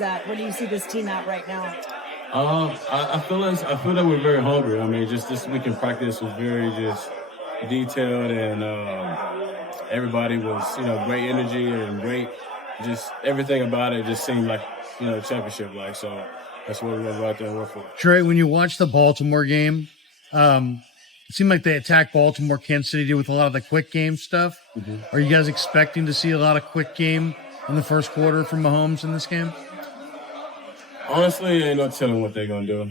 Where do you see this team at right now? I feel that we're very hungry. I mean, just this week in practice was very just detailed, and everybody was great energy and great. Just everything about it just seemed like championship like. So that's what we're gonna go out there and work for. Trey, when you watch the Baltimore game, it seemed like they attacked Baltimore, Kansas City did with a lot of the quick game stuff. Mm-hmm. Are you guys expecting to see a lot of quick game in the first quarter from Mahomes in this game? Honestly, ain't no telling what they're gonna do.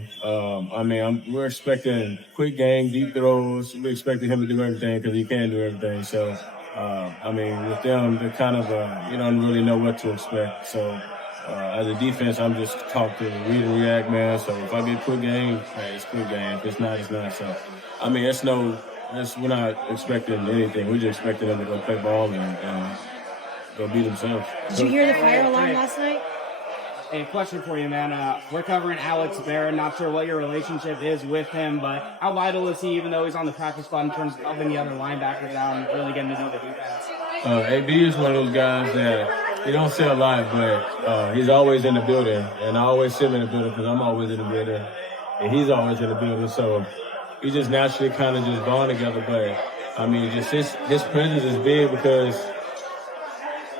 We're expecting quick game, deep throws. We're expecting him to do everything because he can do everything. So, with them, they're kind of you don't really know what to expect. So, as a defense, I'm just taught to read and react, man. So if I get quick game, hey, it's quick game. If it's not, it's not. So, we're not expecting anything. We're just expecting them to go play ball and go beat themselves. Did you hear the fire alarm last night? Hey, question for you, man. We're covering Alex Barron. Not sure what your relationship is with him, but how vital is he, even though he's on the practice squad, in terms of helping the other linebackers out and really getting to know the defense? AB is one of those guys that he don't say a lot, but he's always in the building, and I always see him in the building because I'm always in the building, and he's always in the building. So we just naturally kind of just bond together. But just his presence is big because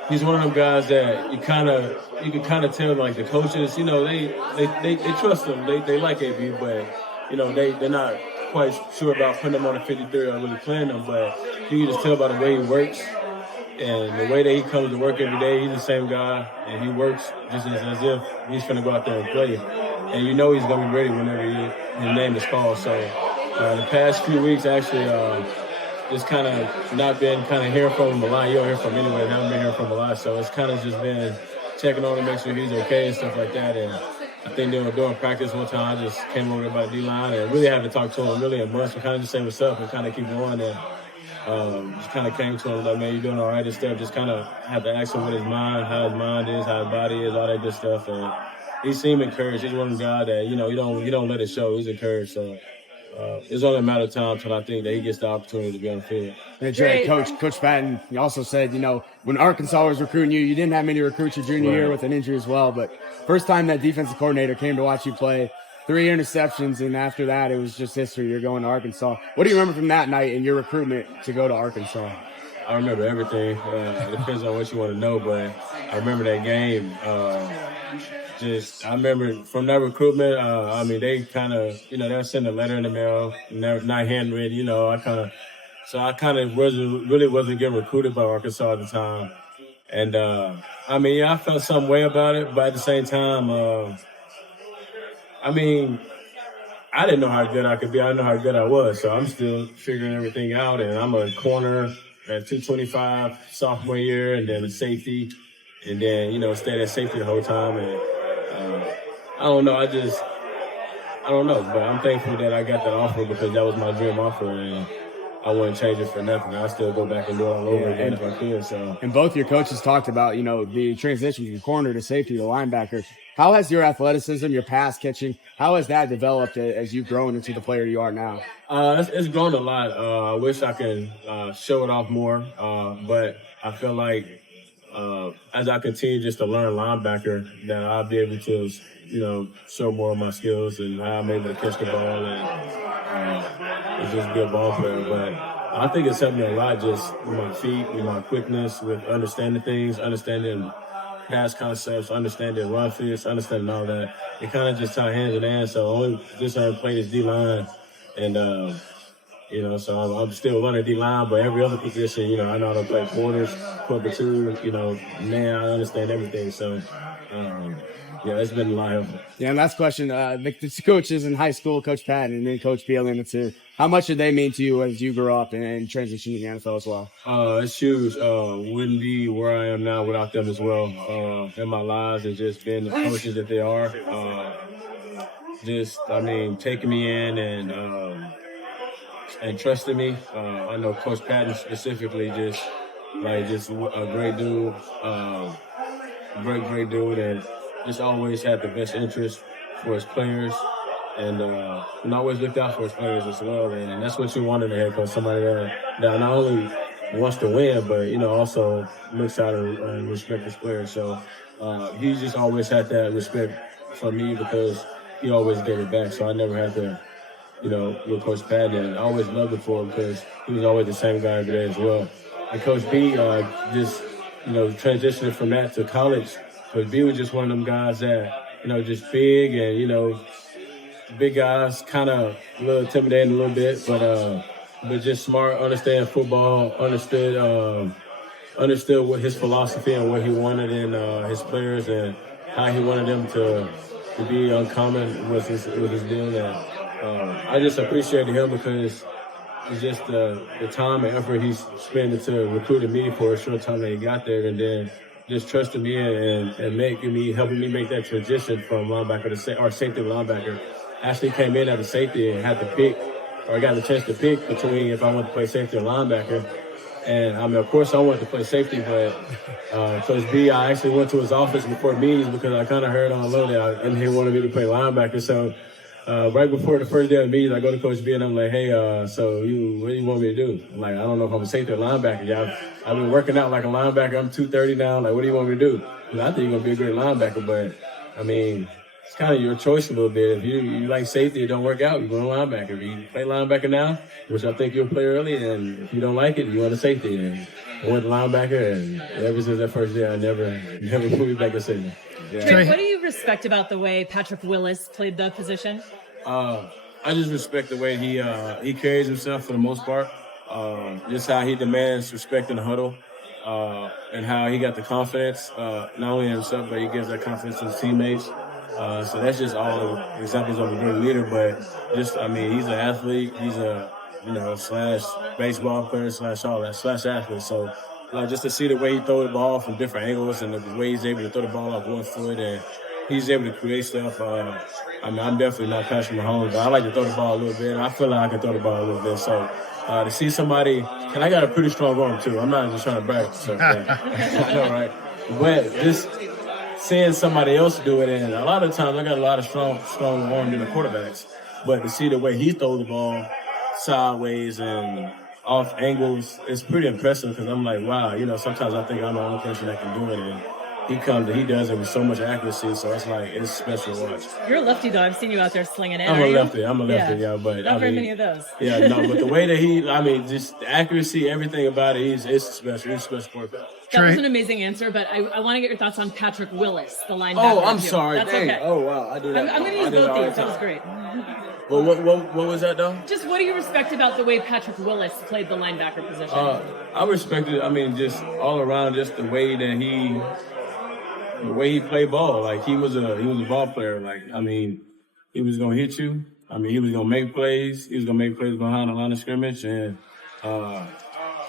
he's one of them guys that you can kind of tell, like the coaches, they trust him. They like AB, but they're not quite sure about putting him on the 53 or really playing him. But you can just tell by the way he works and the way that he comes to work every day. He's the same guy, and he works just as if he's going to go out there and play. And he's going to be ready whenever his name is called. So the past few weeks, actually. Just kind of not been kind of hearing from him a lot. You don't hear from him anyway. Haven't been hearing from him a lot. So it's kind of just been checking on him, make sure he's okay and stuff like that. And I think during practice one time, I just came over there by the D-line and really haven't talked to him really in months. We kind of just say what's up and kind of keep going. And just kind of came to him like, man, you doing all right and stuff. Just kind of had to ask him what his mind, how his mind is, how his body is, all that good stuff. And he seemed encouraged. He's one of the guys that, you don't let it show. He's encouraged. So it's only a matter of time until I think that he gets the opportunity to be on the field. Hey, Jay, Coach Patton, he also said, when Arkansas was recruiting you didn't have many recruits your junior year with an injury as well. But first time that defensive coordinator came to watch you play, 3 interceptions, and after that, it was just history. You're going to Arkansas. What do you remember from that night and your recruitment to go to Arkansas? I remember everything. It depends on what you want to know, but I remember that game. I remember from that recruitment, they kind of, they'll send a letter in the mail, not handwritten, I kind of wasn't getting recruited by Arkansas at the time. And, I felt some way about it, but at the same time, I didn't know how good I could be. I didn't know how good I was, so I'm still figuring everything out, and I'm a corner at 225 sophomore year, and then a safety, and then, stayed at safety the whole time, and I don't know. I don't know. But I'm thankful that I got that offer because that was my dream offer, and I wouldn't change it for nothing. I'd still go back and do it all over again if I could. So. And both your coaches talked about, the transition from corner to safety to linebacker. How has your athleticism, your pass catching, how has that developed as you've grown into the player you are now? It's grown a lot. I wish I could show it off more, but I feel like as I continue just to learn linebacker, that I'll be able to, show more of my skills and how I'm able to catch the ball and it's just a good ball player. But I think it's helped me a lot just with my feet, with my quickness, with understanding things, understanding pass concepts, understanding run fits, understanding all that. It kind of just tie hands in hand. So only this I play this D-line and so I'm still running D-line, but every other position, I know how to play corners, cover two, man, I understand everything. So, it's been a lot of help. Yeah, and last question, the two coaches in high school, Coach Patton and then Coach Beal, too. How much did they mean to you as you grew up and transitioned to the NFL as well? It's huge. Wouldn't be where I am now without them as well. In my lives and just being the coaches that they are. Taking me in and trusting me. I know Coach Patton specifically just a great dude, great dude, and just always had the best interest for his players, and always looked out for his players as well. And that's what you want in a head coach, somebody that not only wants to win, but also looks out and respects his players. So he just always had that respect for me because he always gave it back. So I never had to, with Coach Pat, and I always loved it for him because he was always the same guy every day as well. And Coach B just, transitioning from that to college. Coach B was just one of them guys that, just big and, big guys, kind of a little intimidating a little bit, but just smart, understand football, understood what his philosophy and what he wanted in his players and how he wanted them to be uncommon was his deal. And I just appreciated him because it's just the time and effort he's spending to recruiting me for a short time that he got there, and then just trusting me and helping me make that transition from linebacker to safety to linebacker. Actually came in as a safety and had to pick, or I got the chance to pick between if I wanted to play safety or linebacker. And of course I wanted to play safety, but Coach B, I actually went to his office before meetings because I kind of heard on low that he wanted me to play linebacker. So right before the first day of the meetings, I go to Coach B and I'm like, hey, so what do you want me to do? I'm like, I don't know if I'm a safety or linebacker. Yeah, I've been working out like a linebacker. I'm 230 now. Like, what do you want me to do? I think you're going to be a great linebacker, but it's kind of your choice a little bit. If you like safety, it don't work out, you go to linebacker. If you play linebacker now, which I think you'll play early, and if you don't like it, you want a safety. And I went to linebacker, and ever since that first year, I never moved back to safety. Yeah. Trey, what do you respect about the way Patrick Willis played the position? I just respect the way he carries himself for the most part. Just how he demands respect in the huddle, and how he got the confidence, not only in himself, but he gives that confidence to his teammates. So that's just all examples of a great leader. But he's an athlete. He's a, slash baseball player, slash all that, slash athlete. So, just to see the way he throws the ball from different angles and the way he's able to throw the ball off one foot and he's able to create stuff. I'm definitely not Patrick Mahomes, but I like to throw the ball a little bit. I feel like I can throw the ball a little bit. So to see somebody, and I got a pretty strong arm too. I'm not just trying to brag. So, I know, right? But just seeing somebody else do it, and a lot of times I got a lot of strong arm in the quarterbacks. But to see the way he throws the ball sideways and off angles, it's pretty impressive because I'm like, wow, sometimes I think I'm the only person that can do it. And he comes and he does it with so much accuracy, so it's special to watch. You're a lefty, though. I've seen you out there slinging it. I'm a lefty, yeah, but not very many of those. Yeah, no, but the way that just the accuracy, everything about it, it's special. He's a special quarterback. That was an amazing answer, but I want to get your thoughts on Patrick Willis, the linebacker. Oh, I'm sorry. That's Dang. okay. Oh, wow. I do that. I'm going to use both these. That was great. Well, what was that, though? Just what do you respect about the way Patrick Willis played the linebacker position? I respected, just all around, just the way that he played ball. Like, he was a ball player. Like, he was going to hit you. He was going to make plays. He was going to make plays behind the line of scrimmage. And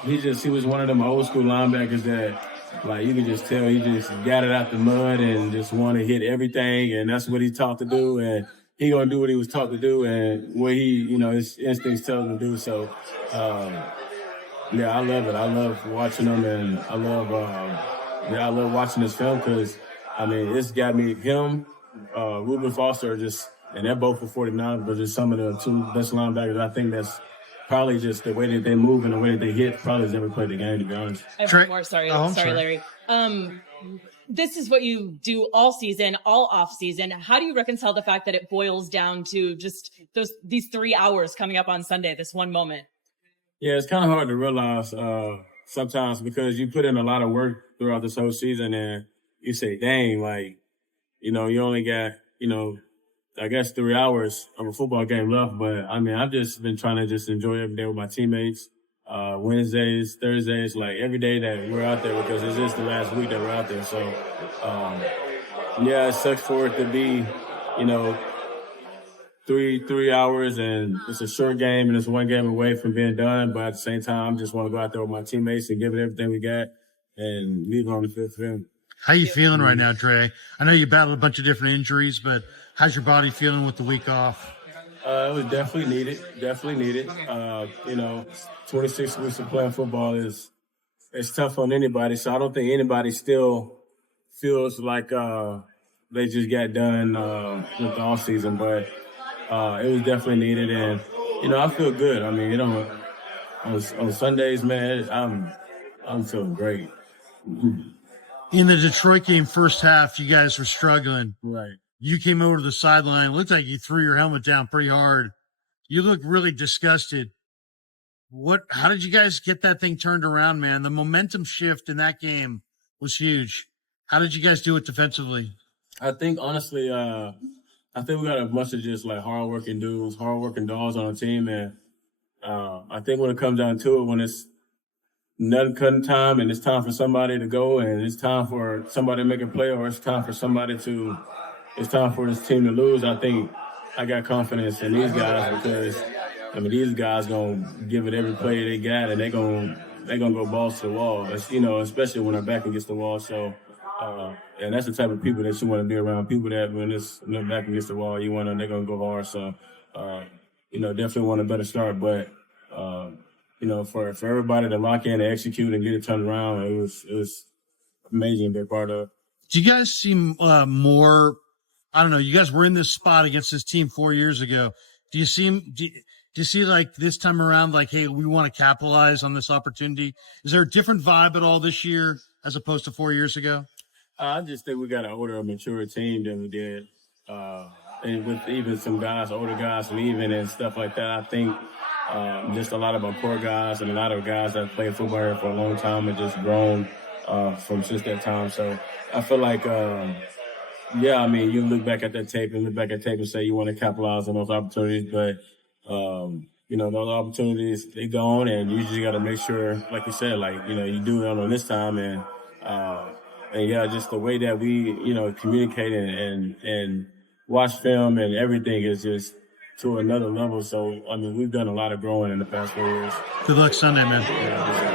he was one of them old school linebackers that, like, you could just tell he just got it out the mud and just want to hit everything. And that's what he taught to do. And he going to do what he was taught to do and what his instincts tell him to do. So, I love it. I love watching him, and I love watching this film because, it's got me, him, Reuben Foster, and they're both for 49, but just some of the two best linebackers. I think that's probably just the way that they move and the way that they hit probably has never played the game, to be honest. I have one more. Sorry, Larry. This is what you do all season, all off season. How do you reconcile the fact that it boils down to just these 3 hours coming up on Sunday, this one moment? Yeah, it's kind of hard to realize sometimes because you put in a lot of work throughout this whole season and you say, dang, like, you only got, I guess 3 hours of a football game left. But, I've just been trying to just enjoy every day with my teammates. Wednesdays, Thursdays, like every day that we're out there because it's just the last week that we're out there. So, it sucks for it to be, 3 hours and it's a short game and it's one game away from being done. But at the same time, I just want to go out there with my teammates and give it everything we got and leave it on the fifth field. How you feeling right now, Trey? I know you battled a bunch of different injuries, but how's your body feeling with the week off? It was definitely needed. 26 weeks of playing football it's tough on anybody. So I don't think anybody still feels like they just got done with the off season, but it was definitely needed. And I feel good. On Sundays, man, I'm feeling great. In the Detroit game, first half, you guys were struggling. Right. You came over to the sideline. It looked like you threw your helmet down pretty hard. You looked really disgusted. How did you guys get that thing turned around, man? The momentum shift in that game was huge. How did you guys do it defensively? I think honestly, I think we got a bunch of just like hardworking dudes, hardworking dogs on the team, and I think when it comes down to it, when it's nothing cutting time and it's time for somebody to go and it's time for somebody to make a play or it's time for this team to lose, I think I got confidence in these guys because these guys gonna give it every play they got, and they gonna go balls to the wall. Especially when they're back against the wall. So, and that's the type of people that you want to be around. People that when they're back against the wall, they're gonna go hard. So, definitely want a better start. But, for everybody to lock in and execute and get it turned around, it was amazing to be a part of. Do you guys see more? I don't know. You guys were in this spot against this team 4 years ago. Do you see like this time around, like, hey, we want to capitalize on this opportunity? Is there a different vibe at all this year as opposed to 4 years ago? I just think we got an older, mature team than we did. And with even some older guys leaving and stuff like that, I think just a lot of our core guys and a lot of guys that played football here for a long time have just grown since that time. So I feel like, you look back at that tape and say you want to capitalize on those opportunities, but those opportunities, they gone, and you just got to make sure, like you said, you do it on this time, and just the way that we, communicate and watch film and everything is just to another level. So, we've done a lot of growing in the past 4 years. Good luck Sunday, man. Yeah,